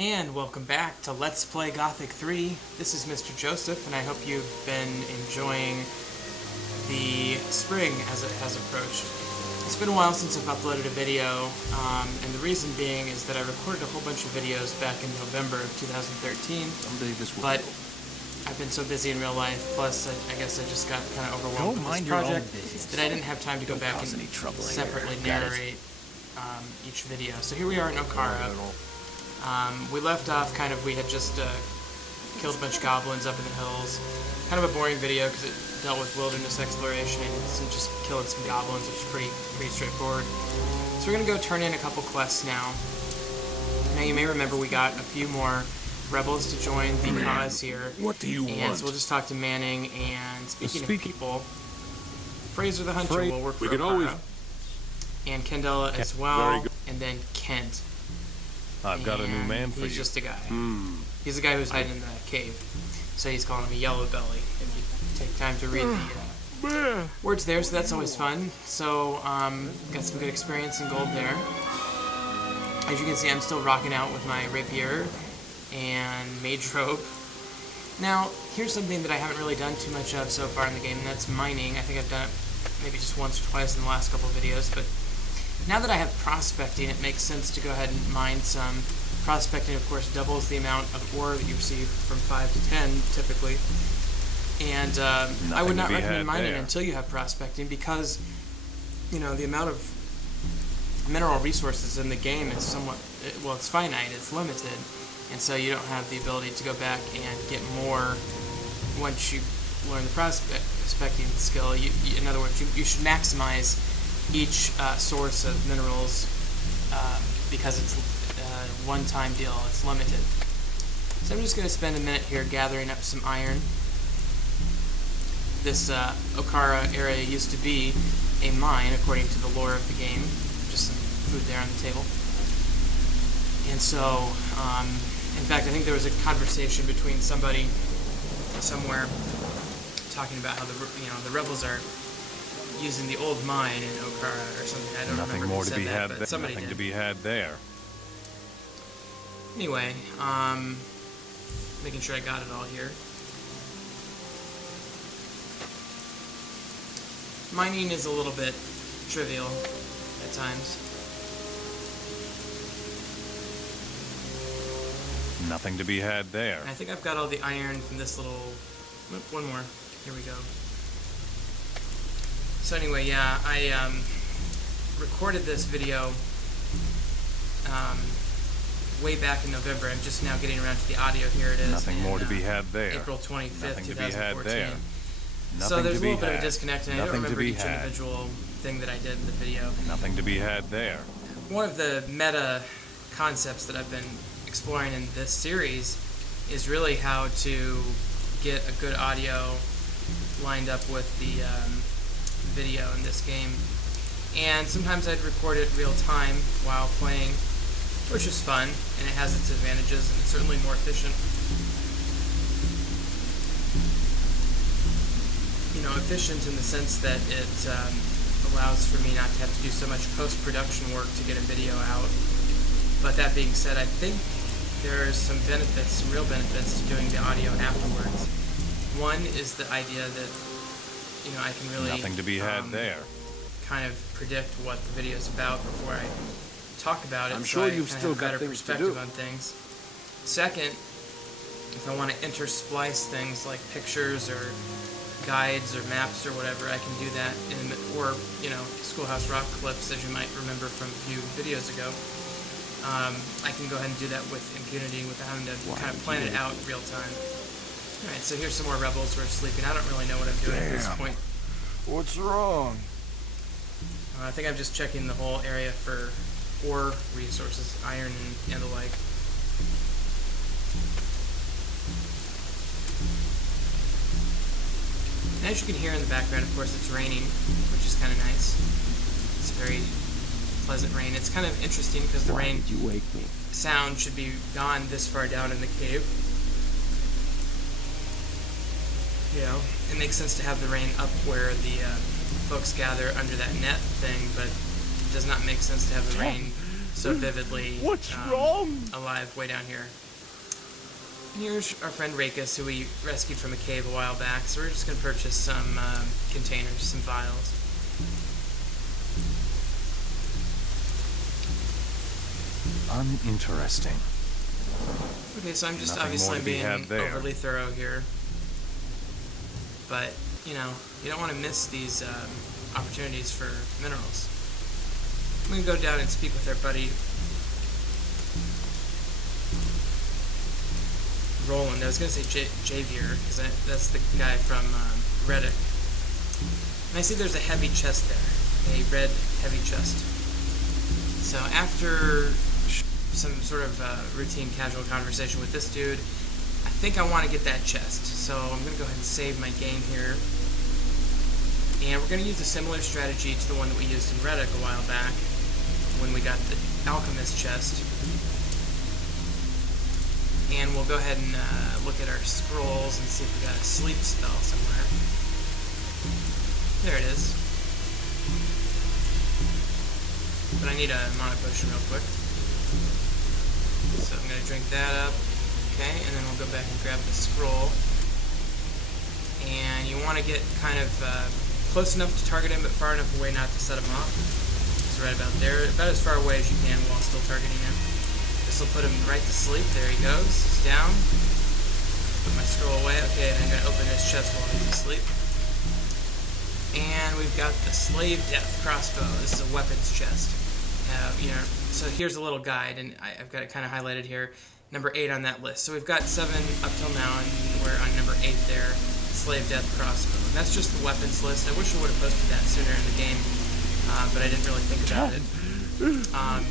And welcome back to Let's Play Gothic 3. This is Mr. Joseph, and I hope you've been enjoying the spring as it has approached. It's been a while since I've uploaded a video, and the reason being is that I recorded a whole bunch of videos back in November of 2013, but I've been so busy in real life, plus I guess I just got kind of overwhelmed with this project that I didn't have time to go back and separately narrate each video. So here we are in Okara. We left off we had just killed a bunch of goblins up in the hills. Kind of a boring video because it dealt with wilderness exploration and just killing some goblins, which is pretty straightforward. So we're going to go turn in a couple quests now. Now you may remember we got a few more rebels to join the cause here. What do you want? So we'll just talk to Manning, and speaking of people, Fraser the Hunter will work for Okara. And Kendall as well, and then Kent. I've got a new man for you. He's just a guy. He's the guy who's hiding in the cave. So he's calling him a yellow belly. If you take time to read the words there, so that's always fun. So, got some good experience in gold there. As you can see, I'm still rocking out with my rapier and mage robe. Now, here's something that I haven't really done too much of so far in the game, and that's mining. I think I've done it maybe just once or twice in the last couple of videos, but now that I have prospecting, it makes sense to go ahead and mine some. Prospecting, of course, doubles the amount of ore that you receive from 5 to 10, typically. And I would not recommend mining until you have prospecting because, you know, the amount of mineral resources in the game is somewhat, well, it's finite, it's limited. And so you don't have the ability to go back and get more once you learn the prospecting skill. In other words, you should maximize each source of minerals because it's a one-time deal, it's limited. So I'm just going to spend a minute here gathering up some iron. This Okara area used to be a mine according to the lore of the game. Just some food there on the table. And so, in fact, I think there was a conversation between somebody somewhere talking about how the rebels are using the old mine in Okara or something. I don't remember who said that, but somebody did. Nothing to be had there. Anyway, making sure I got it all here. Mining is a little bit trivial at times. Nothing to be had there. And I think I've got all the iron from this little... One more. Here we go. So anyway, yeah, I recorded this video way back in November. I'm just now getting around to the audio. Here it is. Nothing more to be had there. April 25th, Nothing 2014. to be had there. So there's a little bit of a disconnect, and I don't remember each individual thing that I did in the video. Nothing to be had there. One of the meta concepts that I've been exploring in this series is really how to get a good audio lined up with the video in this game. And sometimes I'd record it real time while playing, which is fun, and it has its advantages, and it's certainly more efficient. You know, efficient in the sense that it allows for me not to have to do so much post-production work to get a video out. But that being said, I think there's some benefits, some real benefits to doing the audio afterwards. One is the idea that, you know, I can really nothing to be had there. Kind of predict what the video is about before I talk about it. I'm sure you've still got better things to perspective do on things. Second, if I want to intersplice things like pictures or guides or maps or whatever, I can do that or, you know, Schoolhouse Rock clips, as you might remember from a few videos ago. I can go ahead and do that with impunity without having to kind of plan it out in real time. Alright, so here's some more rebels who are sleeping. I don't really know what I'm doing at this point. What's wrong? I think I'm just checking the whole area for ore resources, iron and the like. And as you can hear in the background, of course, it's raining, which is kind of nice. It's very pleasant rain. It's kind of interesting because the rain sound should be gone this far down in the cave. You know, it makes sense to have the rain up where the folks gather under that net thing, but it does not make sense to have the rain so vividly What's wrong? alive way down here. And here's our friend Rakus, who we rescued from a cave a while back. So we're just going to purchase some containers, some vials. Uninteresting. Okay, so I'm just Nothing more obviously to be being had there. overly thorough here. But, you know, you don't want to miss these opportunities for minerals. I'm going to go down and speak with our buddy Roland. I was going to say Javier, because that's the guy from Reddit. And I see there's a heavy chest there. A red heavy chest. So after some sort of routine casual conversation with this dude, I think I want to get that chest. So I'm going to go ahead and save my game here. And we're going to use a similar strategy to the one that we used in Reddit a while back when we got the alchemist chest. And we'll go ahead and look at our scrolls and see if we got a sleep spell somewhere. There it is. But I need a mana potion real quick. So I'm going to drink that up. Okay, and then we'll go back and grab the scroll. And you want to get kind of close enough to target him, but far enough away not to set him off. So right about there, about as far away as you can while still targeting him. This will put him right to sleep. There he goes. He's down. Put my scroll away. Okay, and I'm going to open his chest while he's asleep. And we've got the Slave Death crossbow. This is a weapons chest. So here's a little guide, and I've got it kind of highlighted here. Number 8 on that list. So we've got 7 up till now, and we're on number 8 there. Slave Death crossbow. And that's just the weapons list. I wish I would have posted that sooner in the game, but I didn't really think about it.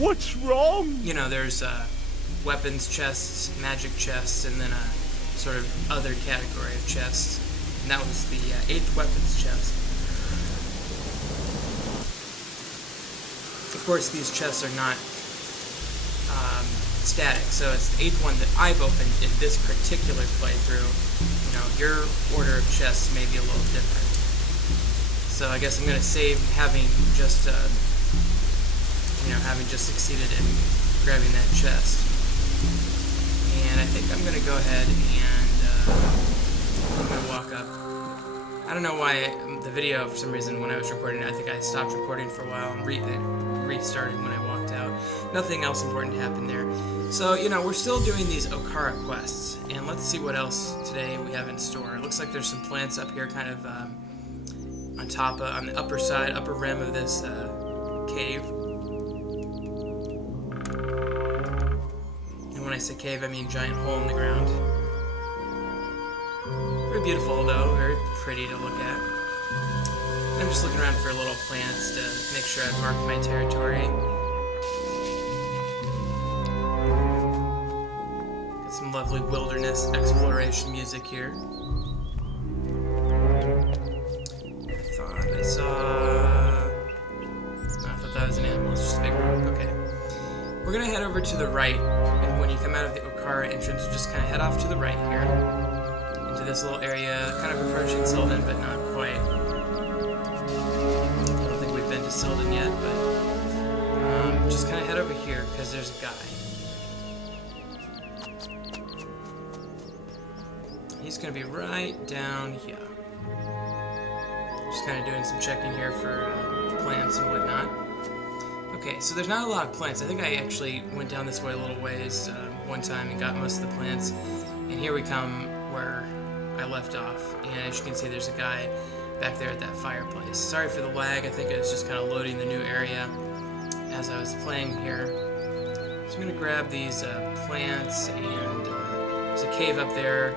What's wrong? You know, there's weapons chests, magic chests, and then a sort of other category of chests. And that was the 8th weapons chest. Of course, these chests are not static, so it's the 8th one that I've opened in this particular playthrough. You know, your order of chests may be a little different. So I guess I'm going to save having just succeeded in grabbing that chest. And I think I'm going to go ahead and I'm going to walk up. I don't know why the video, for some reason, when I was recording it, I think I stopped recording for a while and restarted when I walked out. Nothing else important happened there. So, you know, we're still doing these Okara quests, and let's see what else today we have in store. It looks like there's some plants up here kind of on the upper side, upper rim of this cave. And when I say cave, I mean giant hole in the ground. Very beautiful, though. Very pretty to look at. I'm just looking around for little plants to make sure I've marked my territory. Got some lovely wilderness exploration music here. I thought that was an animal. It's just a big rock. Okay. We're going to head over to the right, and when you come out of the Okara entrance, just kind of head off to the right here. Into this little area, kind of approaching Sylvan, but not quite. I don't think we've been to Sylvan yet, but just kind of head over here, because there's a guy. He's going to be right down here. Just kind of doing some checking here for plants and whatnot. Okay, so there's not a lot of plants. I think I actually went down this way a little ways one time and got most of the plants. And here we come where I left off. And as you can see, there's a guy back there at that fireplace. Sorry for the lag. I think it was just kind of loading the new area as I was playing here. So I'm going to grab these plants, and there's a cave up there.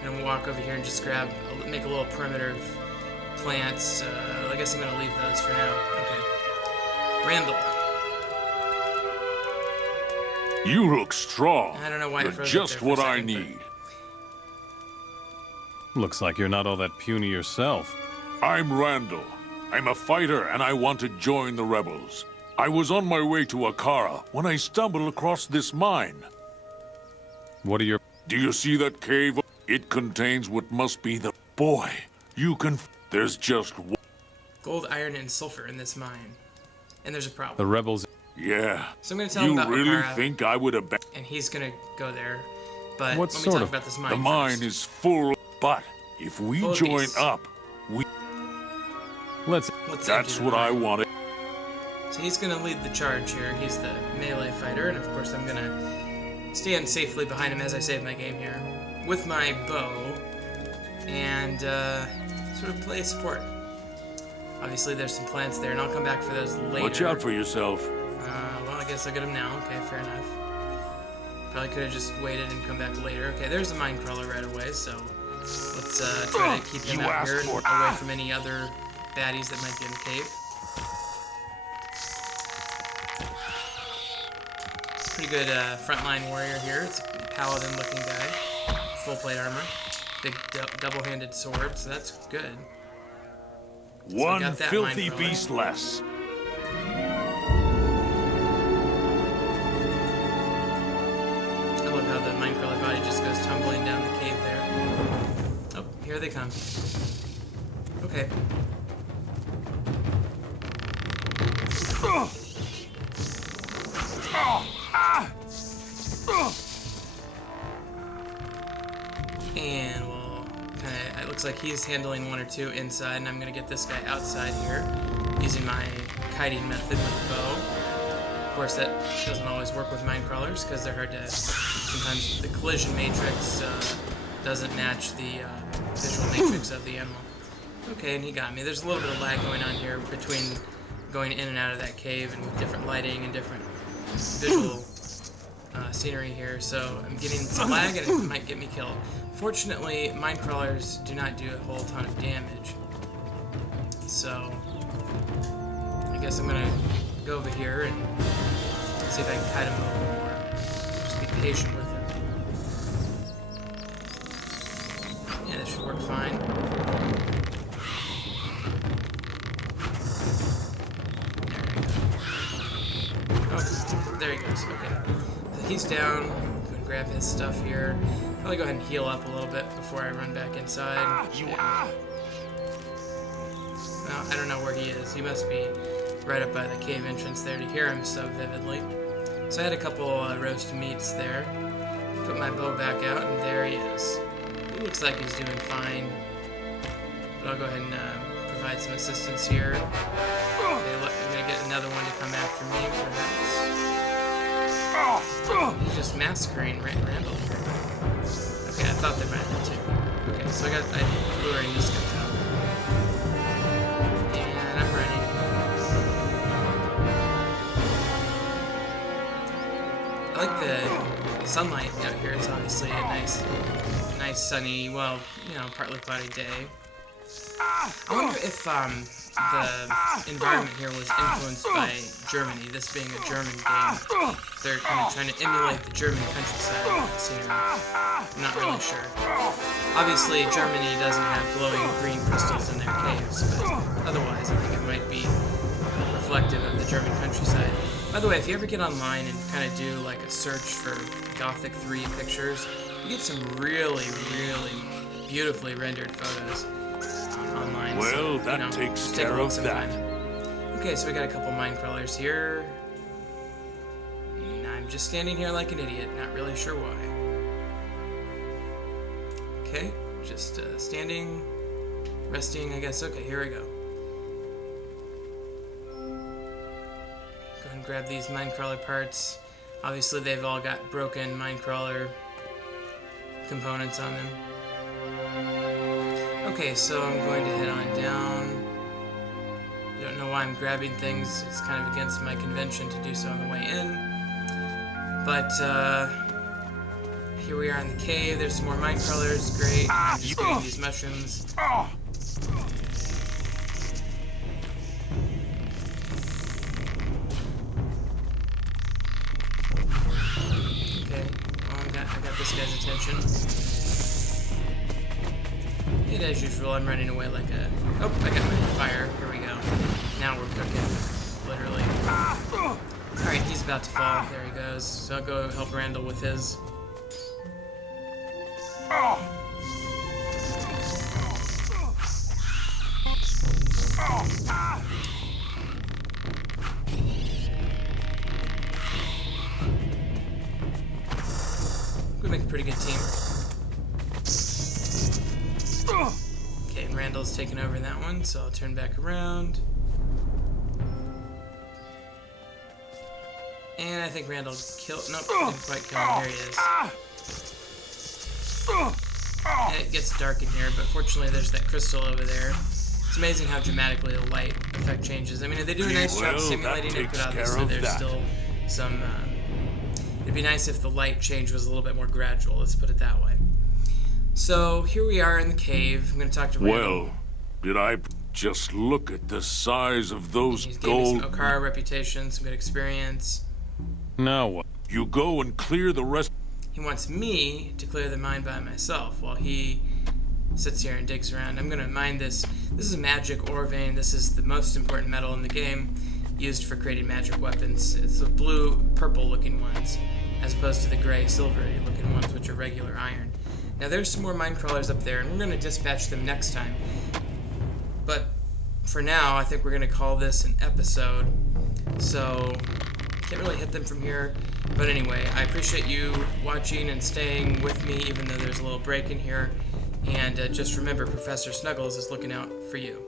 I'm going to walk over here and just make a little perimeter of plants. I guess I'm going to leave those for now. Okay. Randall. You look strong. I don't know why You're it froze just up there what for a I second, need. Looks like you're not all that puny yourself. I'm Randall. I'm a fighter and I want to join the rebels. I was on my way to Okara when I stumbled across this mine. What are your... Do you see that cave? It contains what must be the... Boy, you can... There's just one... Gold, iron, and sulfur in this mine. And there's a problem. The rebels... Yeah. So I'm gonna tell him You about really Okara, think I would abandon? and he's gonna go there. But What let me sort talk of- about this mine The mine first. is full. But if we Full of join beasts. up, Let's. Let's that's empty the what I mine. wanted. So he's gonna lead the charge here. He's the melee fighter, and of course I'm gonna stand safely behind him as I save my game here with my bow and sort of play support. Obviously there's some plants there, and I'll come back for those later. Watch out for yourself. Well, I guess I'll get him now. Okay, fair enough. Probably could have just waited and come back later. Okay, there's a mine crawler right away, so let's try to keep him You out asked here for it. away from any other baddies that might be in the cave. Pretty good frontline warrior here. It's a paladin-looking guy. Full plate armor. Big double-handed sword, so that's good. One got that filthy mine crawler. beast less. I love how the minecrawler body just goes tumbling down the cave there. Oh, here they come. Okay. And well, it looks like he's handling one or two inside, and I'm gonna get this guy outside here using my kiting method with the bow. Of course, that doesn't always work with mine crawlers because they're hard to. Sometimes the collision matrix doesn't match the visual matrix of the animal. Okay, and he got me. There's a little bit of lag going on here between going in and out of that cave, and with different lighting and different visual scenery here, so I'm getting some lag and it might get me killed. Fortunately, mine crawlers do not do a whole ton of damage, so I guess I'm gonna go over here and see if I can kite him a little more. Just be patient with him. Yeah, this should work fine. Oh, there he goes. Okay. So he's down. Go and grab his stuff here. Probably go ahead and heal up a little bit before I run back inside. Well, I don't know where he is. He must be right up by the cave entrance there to hear him so vividly. So I had a couple roast meats there. Put my bow back out, and there he is. He looks like he's doing fine. But I'll go ahead and provide some assistance here. Okay, look, I'm gonna get another one to come after me, perhaps. He's just massacring Randall here. Okay, I thought there might have been two. Okay, so I'm luring these guys out. And I'm running. I like the sunlight out here. It's obviously a nice sunny, well, partly cloudy day. I wonder if the environment here was influenced by Germany, this being a German game. They're kind of trying to emulate the German countryside scenery. I'm not really sure. Obviously, Germany doesn't have glowing green crystals in their caves, but otherwise I think it might be reflective of the German countryside. By the way, if you ever get online and kind of do like a search for Gothic 3 pictures, you get some really, really beautifully rendered photos online. Well, so, that takes just take a care look of sometime. that. Okay, so we got a couple mine crawlers here. And I'm just standing here like an idiot, not really sure why. Okay, just standing, resting, I guess. Okay, here we go. Go ahead and grab these mine crawler parts. Obviously, they've all got broken mine crawler components on them. Okay, so I'm going to head on down. I don't know why I'm grabbing things. It's kind of against my convention to do so on the way in. But here we are in the cave. There's some more mine crawlers. Great. I'm just getting these mushrooms. Okay. Well, I got this guy's attention. And as usual, I'm running away like a... Oh, I got my fire. Here we go. Now we're cooking. Literally. Alright, he's about to fall. There he goes. So I'll go help Randall with his. we make a pretty good team. Okay, and Randall's taking over that one, so I'll turn back around. And I think Randall killed. Nope, didn't quite kill him. There he is. And it gets dark in here, but fortunately there's that crystal over there. It's amazing how dramatically the light effect changes. I mean, they do a nice job simulating it, but obviously there's still some. It'd be nice if the light change was a little bit more gradual. Let's put it that way. So here we are in the cave. I'm going to talk to Randall. Well, did I just look at the size of those He's gave me gold... some Okara reputation, some good experience. Now what? You go and clear the rest... He wants me to clear the mine by myself while he sits here and digs around. I'm going to mine this. This is a magic ore vein. This is the most important metal in the game, used for creating magic weapons. It's the blue-purple looking ones, as opposed to the gray-silvery looking ones, which are regular iron. Now there's some more mine crawlers up there, and we're going to dispatch them next time. But for now, I think we're going to call this an episode. So, can't really hit them from here. But anyway, I appreciate you watching and staying with me, even though there's a little break in here. And just remember, Professor Snuggles is looking out for you.